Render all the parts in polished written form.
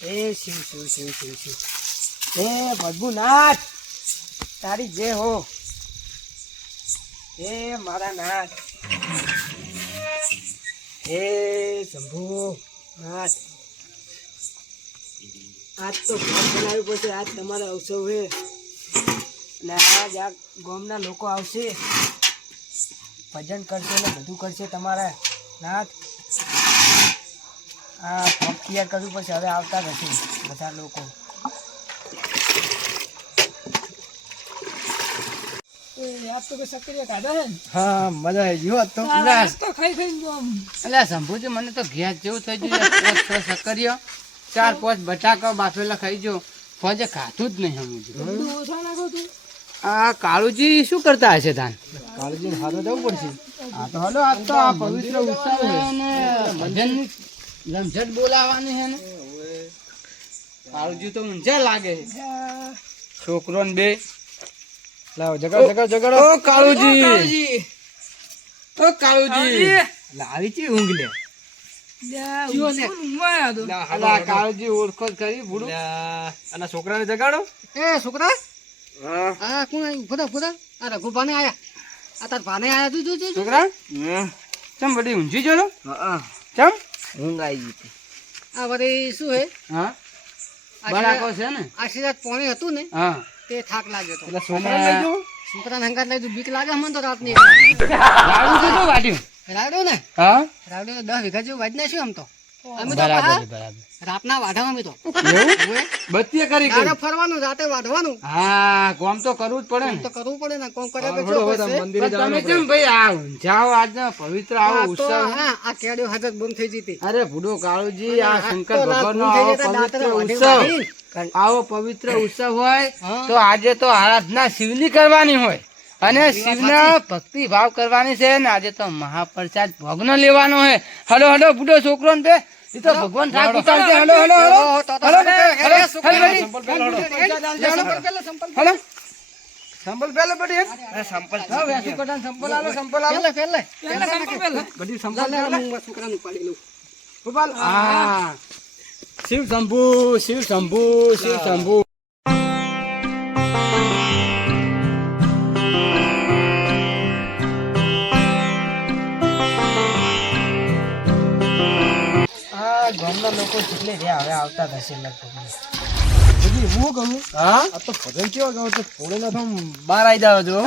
એ શિવ શિવ શિવ શિવ શિવ હે ભગુનાથ તારી જે હો હે મારા નાથ હે શંભુ નાથ આજ તો બનાવ્યું પડશે આજ તમારે અવસર છે અને આજ આ ગામના લોકો આવશે ભજન કરશે ને બધું કરશે તમારા નાથ આ પગ તૈયાર કરવું પડશે હવે આવતા નથી બધા લોકો હા મજા આવી ગયો તો એટલે શંભુજી મને તો ગેસ જેવું થઈ ગયું સક્કરિયો 4-5 બટાકા બાફેલા ખાઈ જો ફોજે ખાધું જ નહીં સમજુ આ કાળુજી શું કરતા હશે ધાન કાળજી હારો જવું પડશે હા તો હલો આજ તો આ પવિત્ર ઉત્સવ અને ભજનની રમઝટ બોલાવવાની છે ને કાળુજી તો ઊંઝા લાગે છોકરો ને બે લાવો જગાડો ઓ કાળુજી લાવી છે ઊંઘ લે કાળુજી ઓળખો જ કરી બુડું અને છોકરાને જગાડો એ છોકરા હા કોણ આવ્યું ફોદા આ રઘુભાને આયા આ તાર ભાને આયા તું જો છોકરા ચમ બડી ઊંઝી જો ચમ ઊંઘ આવી ગઈ આ વળી શું હે હા બરાકો છે ને આ સીધા પાણી હતું ને હા તે થાક લાગ્યો તો એટલે છોકરાને લઈ જો છોકરાને હંગાત લઈ જો બીક લાગે મને તો રાતની રાડું તો વાડ્યું રાડું ને હા રાડું 10 વીઘા જેવું વાડી નાખ્યું આમ તો અમે તો બરાબર રાતના વાઢવા અમે તો એવું બત્તી કરી ગાડા ફરવાનું રાતે વાઢવાનું હા કોમ તો કરવું જ પડે ને તો કરવું પડે ને કોમ કર્યા પછી મંદિરે જવાનું તમે કેમ ભાઈ આ જાઓ આજનો પવિત્ર આવો ઉત્સવ હા આ કેડ્યો હાજર બંધ થઈ જીતી અરે ભૂડો કાળુજી આ શંકર ભગવાનનો આવો પવિત્ર ઉત્સવ આવો પવિત્ર ઉત્સવ હોય તો આજે તો આરાધના શિવની કરવાની હોય અને શિવના ભક્તિ ભાવ કરવાની છે ને આજે તો મહાપ્રસાદ ભોગનો લેવાનો છે હલો બુડો છોકરો ને બે ઈ તો ભગવાન ઠાક ઉતારશે હલો સંપલ પેલે બડી સંપલ વેસુ કટાન સંપલ આલો પેલે બડી સંપલ છોકરાનું પાડી લો ગોપાલ હા શિવ શંભુ ગામના લોકો કેટલે રહ્યા હવે આવતા થશે લગભગ હું કહું હા આ તો ભજન કેવા ગાવ તો થોડે ના તો બહાર આવી જાવ છો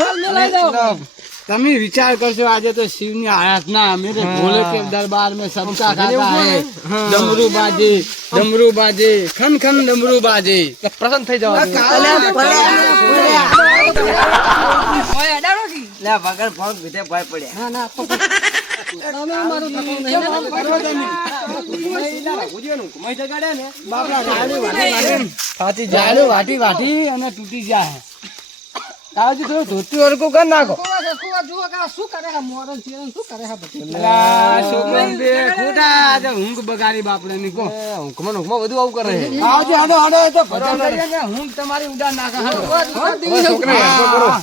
તમે વિચાર કરશો આજે તો શિવની આરાધના મેરે ભોલે કે દરબાર में सबका खाता है डमरू बाजे खन डमरू बाजे प्रसन्न થઈ જાવ લે વગર ભોગ વિધે ભય પડ્યા ના તો તમે મારું વાટી અને તૂટી જાય તાજી થોડું ધોતી વર્ગો કરી નાખો શું કરે ઊંઘ બગાડી બાપડે ની કો ઊંઘમાં બધું આવું કરે ઊંઘ તમારી ઉડાન નાખે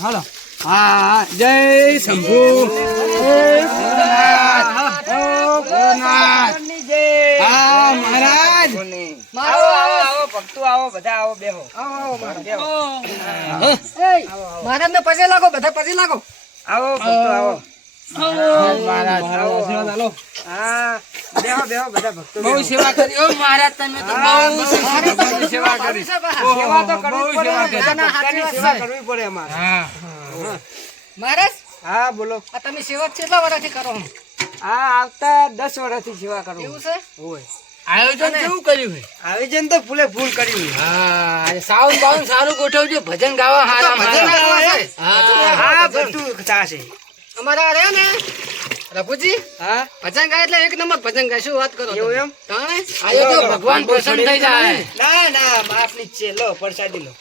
હાલો હા જય શંભુ મહારાજ ભક્તો આવો બધા આવો બેહો મહારાજ ને પગે લાગો બધા પગે લાગો આવો ભક્તો આવો બહુ સેવા કરી ઓ મહારાજ તમે તો બહુ સેવા કરી સેવા તો કરવી પડે અમારે મહારાજ હા બોલો તમે સેવા કેટલા વર્ષથી કરો હા આવતા 10 વર્ષથી સેવા કરું એવું છે હોય આયોજન કેવું કર્યું છે આયોજન તો ફૂલે ફૂલ કર્યું હા સાઉન્ડ બાઉન્ડ સારું ગોઠવજો ભજન ગાવા હા બધું થશે અમારા રે ને રઘુજી હા ભજન ગાય એટલે એક નંબર ભજન ગાય શું વાત કરો એવું એમ આયો તો ભગવાન પ્રસન્ન થઈ જાય ના માફની છે લો પ્રસાદી લો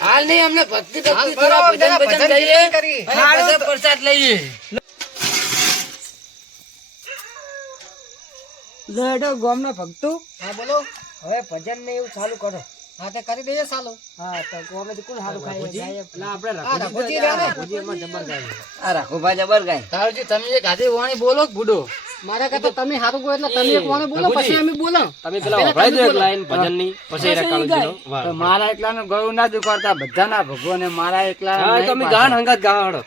હાલ નહીં અમને ભક્તિ થોડા ભજન લઈએ પછી પ્રસાદ લઈએ લેડો ગામના ભક્તો હા બોલો હવે ભજન ને એવું ચાલુ કરો હા તે કરી દઈએ ચાલુ હા તો ગોમે કોણ હારું ખાય ના આપણે રઘુજી એમાં જબર ગાય આ રઘુભાઈ જબર ગાય તારુજી તમે એક આધી વાણી બોલો બુડો મારા કરતા તમે હારું કહો એટલે તમે એક વાણે બોલો પછી અમે બોલો. તમે પેલા વપરાય દો એક લાઈન ભજનની પછી એ કાળુજીનો તો મારા એકલાનું ગળું ના દુખાડતા બધાના ભગવાને મારા એકલા હા તમે ગાન હંગાત ગાહડો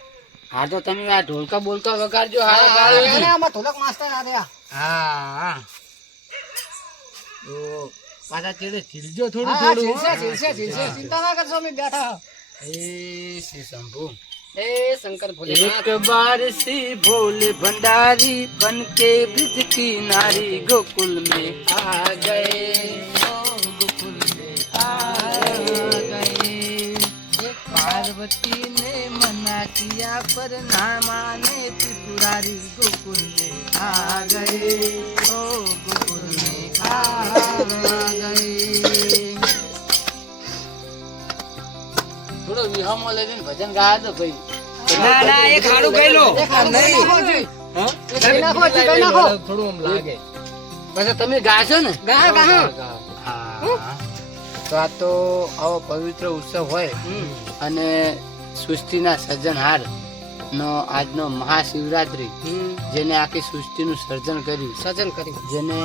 હા તો તમે આ ઢોલકા બોલકા વગાડજો હા, હારા હા, કાળુજી. એને આમાં ઢોલક માસ્ટર આ રહ્યા. હા તો પાછા ચેડે ચીલજો થોડું હા, હા, થોડું ચીલશે. ચિંતા ના કરશો અમે બેઠા. એ શ્રી શંભુ એ શંકર ભોલેનાથ. एक बार सी भोले भंडारी बन के ब्रिज किनारी गोकुल में आ गए ओ गोकुल में आ गए पार्वती ने मना किया पर ना माने त्रिपुरारी गोकुल में आ गए ओ गोकुल में आ गए થોડો વિહમો લઈને ભજન ગાયા તો ભાઈ ના ના એ ખાડું ગયેલો એક હારું નહીં. નાખો જોઈ. હા? એક કઈ નાખો, એક કઈ નાખો. થોડું આમ લાગે પછી તમે ગાશો ને ગાહા, ગાહા. હા. તો આ તો આવો પવિત્ર ઉત્સવ હોય અને સૃષ્ટિના સર્જનહાર નો આજનો મહાશિવરાત્રી જેને આખી સૃષ્ટિનું સર્જન કર્યું સર્જન કર્યું. જેને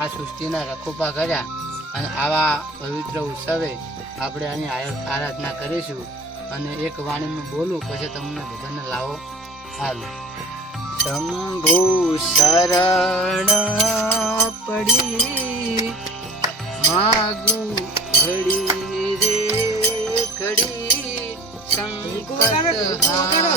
આ સૃષ્ટિના રખોપા કર્યા અને આવા પવિત્ર ઉત્સવે આપણે આની આરાધના કરીશું અને એક વાણીમાં બોલું પછી તમને બધાને લાવો હાલો શંભુ શરણ પડી માગું ઘડી રે ઘડી સંકટ હારી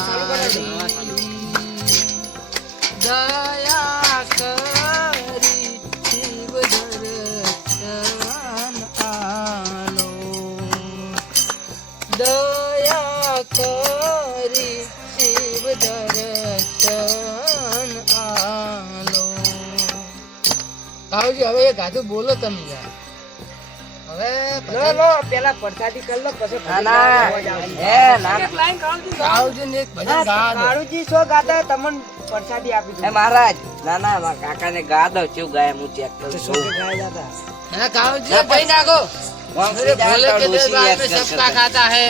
દયા કરી શિવ દર્શન આલો દયા કરી શિવ દર્શન આલો કાવજી હવે એક ગાધું બોલો તમે યાર હવે લો લો પેલા પરસાદી કરી લો પછી ના, ના. હે ના એક લાઈન કાળુજી ગાઓ. કાવજી ને એક ભજન ગા દો કાળુજી શો ગાતા તમને પરસાદી આપી એ દઉં મહારાજ ના ના મારા કાકાને ગા દો કેવું ગાય હું ચેક કરું તો છું શું કે ગાય જતા है कावजी भाई नागो वंशी भोले के डोसी दरबार में याद सबका कर खाता है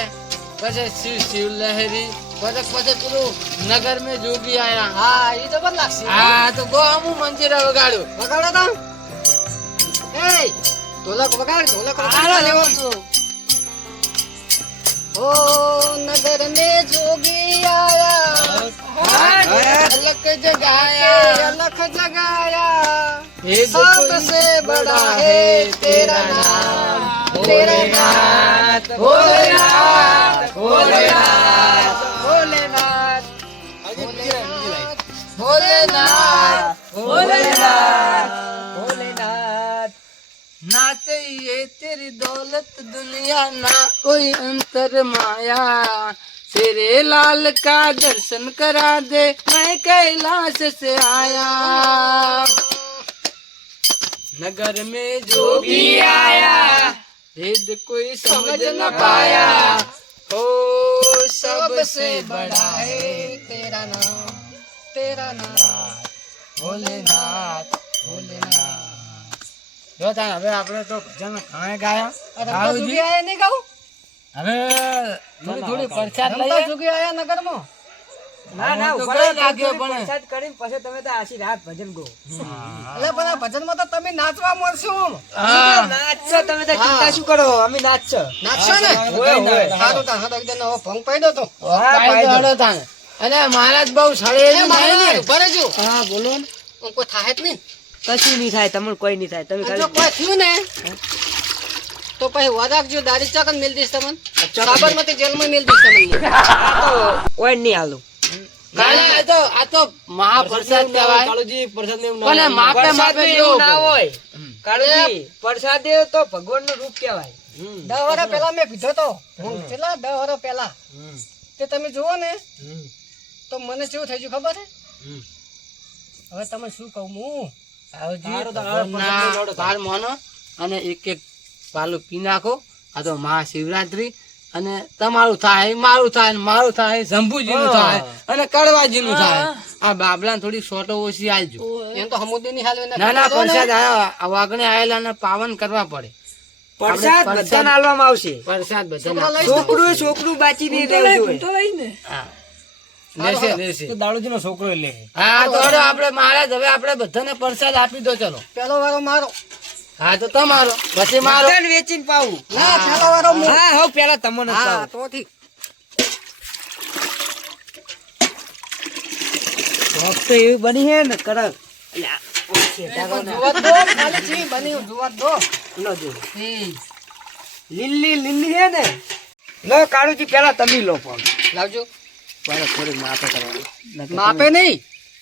પછી શિવ શિવ લહેરી પછી પેલું નગર में જોગી આયા હા એ જબર લાગશે. હા તો ગો હું મંદિર વગાડ્યું વગાડો તો. એય, ઢોલક વગાડ, ઢોલક વગાડ. ઓ નગર में जोगी आया, अलग जगाया अलख जगाया, हे सबसे बड़ा है तेरा नाम, तेरा नाम भोलेनाथ भोलेनाथ भोलेनाथ भोलेनाथ ભોલેનાથ ભોલેનાથ नाचिए तेरी दौलत दुनिया ना कोई अंतर माया तेरे लाल का दर्शन करा दे मैं कैलाश से आया नगर में जोगी आया भेद कोई समझ न पाया ओ सबसे बड़ा है तेरा नाम, तेरा नाम भोलेनाथ भोलेनाथ જો તાર હવે આપણે તો ભજન ઘણા ગાયા રમતા જોગી આયા નહીં ગાઉં? હવે થોડી થોડી પ્રસાદ રમતા લઈએ જોગી આયા નગરમાં? ના ના તો ઉપર ગઈ લાગ્યો પણ. પરસાદ કરીને પછી તમે તો આશી રાત ભજન ગો એટલે પણ આ ભજનમાં તો તમે નાચવા મળશો. હા નાચશો તમે તો ચિંતા શું કરો અમે નાચશો નાચશો ને? હોય, હોય. સારું તાન, હા તો એકદમ નવો ભંગ પાડ્યો તો. પાઈ દોડો તાને. અને મહારાજ બહુ સળેલું એ નહીં ને. મહારાજ, ઉભા રહેજો. હા બોલો ને. આમ કોઈ થાય જ નહીં. કશું નહીં થાય તમને કોઈ નહીં થાય તમે અને જો ખાલી કોઈ થયું ને તો પછી વરાગજો, દાઢી ચાકન મેલ દઈશ તમને. સાબરમતી જેલમાં મેલ દઈશ તમને. કોઈ નહીં હાલું કાલે આ તો મહાપ્રસાદ કહેવાય પણ માપે માપે એવું ના દેવું હોય કાળુજી પ્રસાદ તો ભગવાન નું રૂપ કહેવાય 10 વર્ષ પહેલા મેં પીધો તો. કેટલા 10 વર્ષ પહેલા તે તમે જુઓ ને તો મને કેવું થઈ ગયું ખબર છે? હવે તમે શું કહું હું? ભગવાનના પાર માનો અને એક એક પાલું પી નાખો. આ તો મહાશિવરાત્રી અને તમારું થાય મારું થાય ને મારું થાય શંભુજીનું થાય અને કડવાજીનું થાય. આ બાબલા થોડી સોટો ઓછી આલજો. એમ તો હમુદી ની હાલ ના ના પ્રસાદ આયા વાગણે આયેલા ને પાવન કરવા પડે. પ્રસાદ આપણે બધાને આલવામાં આવશે પ્રસાદ છોકરા બધા લઈશ તો છોકરું બાચી નહીં રહેવું જોઈએ હા લેશે લેશે. તો દાડોજીનો છોકરો લે હા તો હેડો આપણે મહારાજ હવે આપણે બધાને પ્રસાદ આપી દો ચલો. પેલો વારો મારો. હા તો તમારો પછી મારો. બધાને વેચીને પાવું ના, પેલો વારો હું. હા હો પેલા તમને જ હા, પાવું. તો ઠીક. ભોગ તો એવી બની હે ને કડક. અલ્યા, ઓ શેઠારો ને જોવા દો, ખાલી છે, બની જોવા દો. લો જો. લીલી લીલી હે ને. લો કાળુજી પેલા તમે લો પણ. લાવજો. બરાબર થોડીક માપે કરવાનું. માપે નહીં.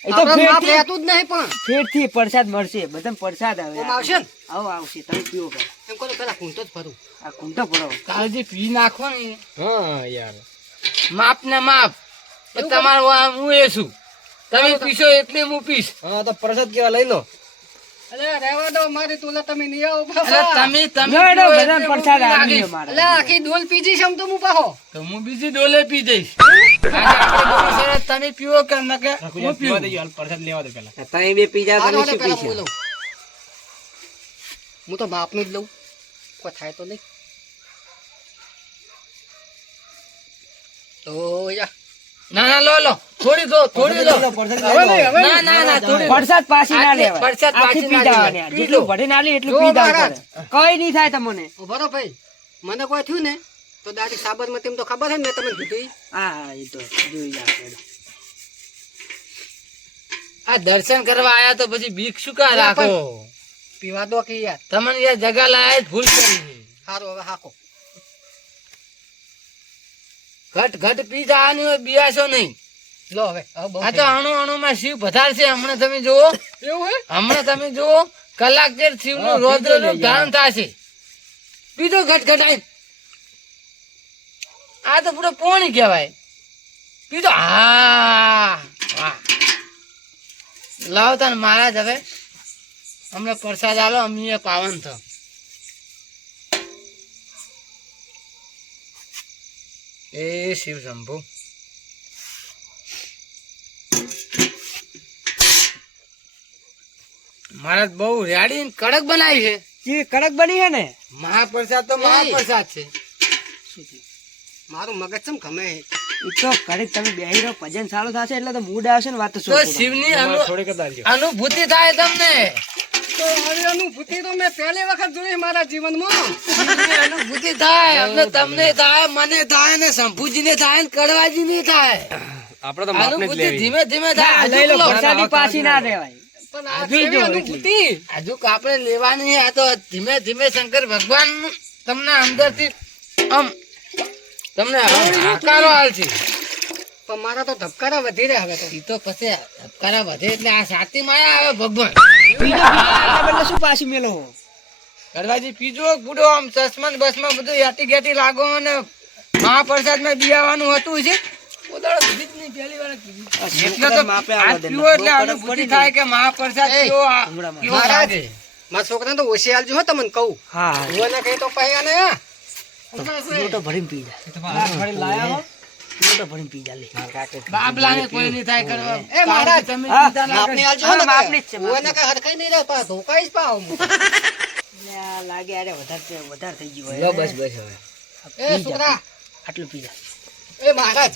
એ તો આપણે માપ ફેરથી- લેતું જ નહીં પણ. ફેરથી પ્રસાદ મળશે બધાને પ્રસાદ આવે ઓમ આવશે ને? આવો આવશે તમે પીવો પેલા. એમ કહો તો પેલા કૂંટો જ ફરું. આ કુંટો પડો. કાળજી પી નાખો ને હા યાર માપ ને માપ. પણ તમારું આ હું એ છું. તમે પીશો એટલે હું પીશ. હા તો પ્રસાદ કેવા લઈ લો અલે રહેવા દો, મારી તુલા તમે નહીં આવો એટલે બાપા. તમે લો, લો, પીવો બધાને એટલે હું પ્રસાદ પી આપીએ નાખીશ. મારે. અલે આખી ડોલ પીજી છે આમ તો હું પાહો. તો હું બીજી ડોલે પી જઈશ. આજે આપણે બોલો સરસ, તમે પીવો કે નકે હું પીવું. પ્રસાદ લેવા દો પેલા તમે બે પી જાઓ આ તમે તો શું પેલા પીશો? હું લઉં. હું તો માપનું જ લઉં. કોઈ થાય તો નહીં. તો યા. ના ના લો લો થોડી દો થોડી દો. હવે નહીં, હવે ના નહીં. ના ના થોડી દો. પ્રસાદ પાછી ના આટલી લેવાય. પ્રસાદ આખી પાછી પી ના જવાની લેવાય. આ. પી જેટલું લો. ભરીને આલી એટલું જો પી જવું મહારાજ. પડે. કઈ નહીં થાય તમને. ઉભા રહો ભાઈ. મને કોઈ થયું ને તો દાદી સાબરમતી એમ તો ખબર છે ને મેં તમને કીધું. હા એ તો જોઈ જાઓ. આ દર્શન કરવા આયા તો પછી બીક શું કા રાખો. પીવા દો કે યાર. તમને યાર જગા લાયા જ ભૂલ કરી. સારું હવે હાકો. ઘટ ઘટ પી જવાની હોય, બિયાશો નહીં. લો હવે બહુ આ થઈ તો અણુ અણુ માં શિવ પધારશે. હમણાં તમે જુઓ, ગયું. એવું હે? હમણાં તમે જુઓ કલાક દેર શિવ નું રૌદ્ર નું ધારણ થશે. પીધો ઘટ ઘટાઈ. આ તો પૂરો પોણી કહેવાય. પીધો. હા વાહ. લાવો તને મહારાજ હવે અમને પ્રસાદ આલો, અમે પાવન થો. એ શિવ શંભુ. મહારાજ બહુ રેડી કડક બનાવી છે. જે કડક બની હે ને મહાપ્રસાદ તો મહાપ્રસાદ છે. મારું મગજ ચમ ગમે. એ તો ઘડીક તમે બેહી રહો ભજન સારું થશે એટલે તો મૂડ આવશે ને વાત તો તો શિવની થોડીક જ આલજો અનુભૂતિ થાય તમને. તો મારી અનુભૂતિ તો મેં પહેલી વખત જોઈ મારા જીવનમાં. શિવની અનુભૂતિ થાય. અમને તમને થાય, મને થાય ને શંભુજીને થાય ને કડવાજીને થાય. આપણે તો માપને જ અનુભૂતિ લેવી ધીમે ધીમે થાય. લઈ લો હજુ પ્રસાદી પાછી ના રહેવાય. પણ આ હજુ કેવી જો અનુભૂતિ. હજુ આપણે લેવાની. આ તો ધીમે ધીમે શંકર ભગવાન તમને અંદરથી આમ તમને આકારો આલશે. પણ મારા તો ધબકારા વધી રહ્યા હવે તો. ઈ તો પછી ધબકારા વધે એટલે આ સાતી માયા આવે ભગવાન. આટલા બદલે શું પાછી મેલો કડવાજી પીજો બુડો આમ ચશ્મા બસમાં બધું યાટી ગેટી લાગો અને મહાપ્રસાદ માં બિયાવાનું હતું છે. ઓદાળો કીધી જ નહીં, પહેલી વાર કીધી. એટલે તો માપે આ પીવો એટલે અનુભૂતિ થાય કે મહાપ્રસાદ એ, કેવો કેવો લાગે. મારા છોકરાને તો ઓછી આલજો હો તમને કહું. હા ભુવાને કહી તો પછી આને હા. લોટો ભરીને પી જા. લોટો ભરીને પી જા લે. બાબલાને કોઈ નહીં થાય કરવા. એ મહારાજ, તમે હા, ચિંતા ના માપની કરો. આલજો હો ને માપની જ છે, ભુવાને કઈ હરખાઈ નહીં રહે પાછો ધોકાઈ જ પાવ હું. લ્યા, લાગે અરે વધારે થઈ ગયું લો હોય. બસ બસ હવે. એ છોકરા, આટલું પી જા. એ મહારાજ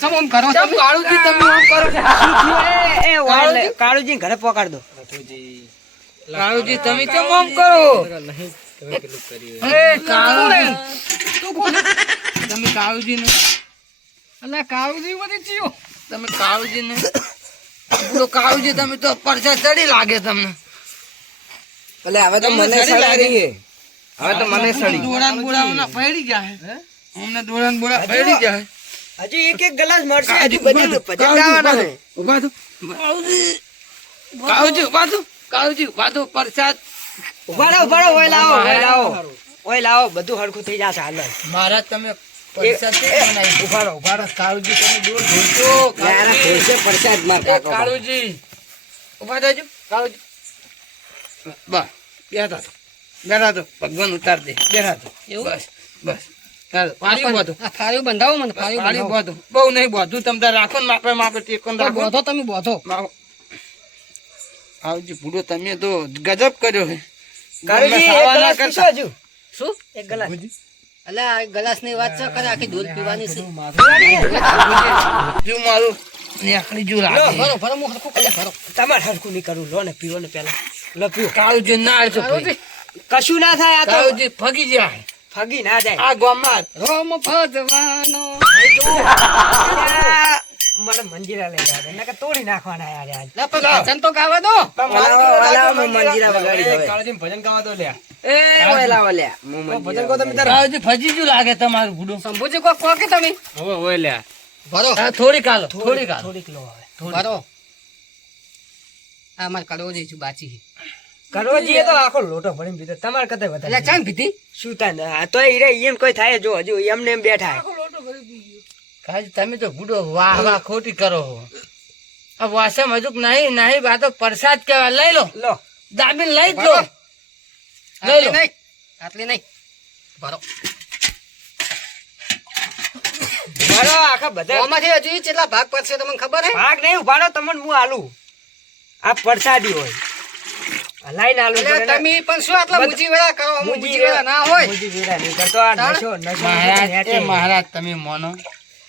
સમ આમ કરો ચમ કાળુજી તમે આમ કરો છો? એ વાલે કાળુજી ઘરે પકડ દો. કાળુજી તમે ચમ આમ કરો? એ કાળુજી તમે કાળુજી ને અલા કાળુજી બધી ચીયો. તમે કાળુજી ને પૂરો કાળુજી તમે તો પરસા ચડી લાગે તમને. એટલે હવે તો મને સડી રહી હવે તો મને સડી દોડાન બોડાવના પડી ગયા. અમને દોડાન બોડા પડી ગયા. હજી એક એક ગ્લાસ મળશે. હજી બધી ભજન ગાવાના છે. ઉભા થો. કાળુજી ઉભા થો. કાળુજી ઉભા થો. પ્રસાદ ઉભા રહો, ઉભા રહો. ઓય લાવો, ઓય લાવો. ઓય લાવો, બધું હરખું થઈ જશે હાલ જ. મહારાજ તમે પ્રસાદ કેમ બનાવી? ઉભા રહો, ઉભા રહો. કાળુજી તમે દૂર જોજો. યાર ખોલશે પ્રસાદ માર એ કાકો કાળુજી ઉભા થજો. કાળુજી બસ બેઠા તો બેઠા તો ભગવાન ઉતાર દે. બેઠા તો બસ બસ ચાલો પાણી ઉભા તો આ ફાળ્યું બંધાવો મને ફાળ્યું પાણી બંધાવો. ઉભા તો બહુ નહીં બધું તમે તાર રાખો ને માપે માપે ટેકો તો રાખો. બોધો તમે બોધો. કાળુજી ભૂડો તમે તો ગજબ કર્યો છે. કાળુજી, એક ખાવા ના ગ્લાસ પીશો કરતા. હજુ? શું એક ગ્લાસ. એટલે આ ગ્લાસની વાત છે કરે આખી દૂધ પીવાની છે જો મારું નેકડી જો ભરો લાગે ભરો હું હરખું કરી ભરો તમારે હરખું નહીં કરવું લો ને પીવો ને પેલા લો પીવો કાળુજી ના આવજો ભાઈ. કશું ના થાય આ તો કાળુજી ફગી જાય ફગી ના જાય આ ગામમાં રોમ ભજવાનો આ મને મંજીરા લઈ જાય નકર તોડી નાખવાના યાર આજ લે પણ ભજન તો ગાવા દો મંજીરા વગાડી હવે. કાળજી ભજન ગાવા દો લ્યા એ ઓલા ઓલ્યા હું ભજન મંજીરા કહો તમે તારે કાળુજી ફજી જો લાગે તમારું ભૂડું શંભુજી કોક કહો કે તમે હવે હોય લ્યા ભરો હા, થોડીક હાલો થોડીક હાલો થોડીક લો હવે ભરો આ માર કડવો જઈશું બાચી કરવો જઈએ તો આખો લોટો ભરીને પીધો તમારે કਦੇ એટલે વધારે ચામ પીધી શું થાય આ તો હીરે એમ કોઈ થાય જો હજુ એમને એમ બેઠા કાળજી તમે તો ભૂડો વાહ વાહ ખોટી કરો છો. આ વાસમ હજુ નહીં નહીં આ તો પ્રસાદ કહેવાય લઈ લો લો દાબીને લઈ જ લો લઈ આટલી લો નહીં આટલી નહીં ભરો મારો આખા બધા ઓમાંથી હજુ કેટલા ભાગ પડશે તમને ખબર હે ભાગ નહીં ઉભાડો તમને હું આલું આ પ્રસાદી હોય આ લાઈન આલુ એટલે તમે પણ શું આટલા મુજી વેળા કરો અમુક મુજી વેળા ના હોય મુજી વેરા નહીં કરતો આ નશો નશો મહારાજ એ મહારાજ તમે મોનો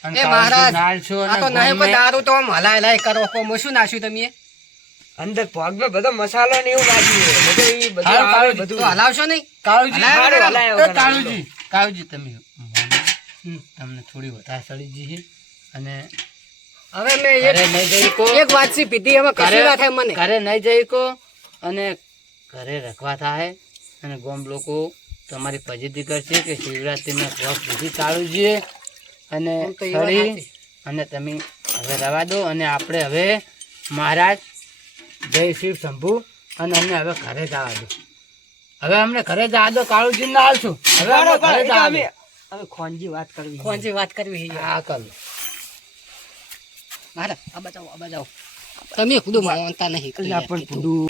અને એ કાળજી મહારાજ નાળશો આ તો અને નહીં ગમે- પણ દારૂ તો આમ હલાય હલાય કરો કોમ શું નાખ્યું તમે અંદર પગમાં બધો મસાલો ને એવું નાખ્યું છે. બધું ઈ બધું હારું, આવે હારું, બધું તો હલાવશો નહીં કાળજી હલાય હારું, હલાય વગર કાળજી કાળજી તમે મોનો. તમને થોડી વધારે સડી જઈ છે અને હવે મેં ઘરે નહીં જઈ કો એક વાતચી પીધી હવે કશું ના થાય મને ઘરે નહીં જઈ કો અને ઘરે રખવા થાય અને ગામ લોકો તમારી ફજીતી કરશે કે શિવરાત્રીના વર્ષ સુધી ચાલુ છે અને એમ તો એ વાત સળી સાચી. અને તમે હવે રવા દો અને આપણે હવે મહારાજ જય શિવ શંભુ અને અમને હવે ઘરે જવા દો હવે અમને ઘરે જવા દો કાળુજી ના આવશું હવે અમને બરાબર, ઘરે એ તો જવા અમે દો હવે ખોનજી વાત કરવી છે. કોણજી વાત કરવી છે હા કર મારે આ બજાવો તમે ખુદ માનતા નહીં અલ્યા પણ ભૂંડું.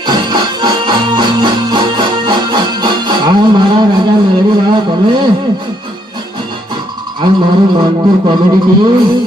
આ મારા રાજા મહેરી વાળા તમે આ મારું નાનપુર કોમેડી ટીમ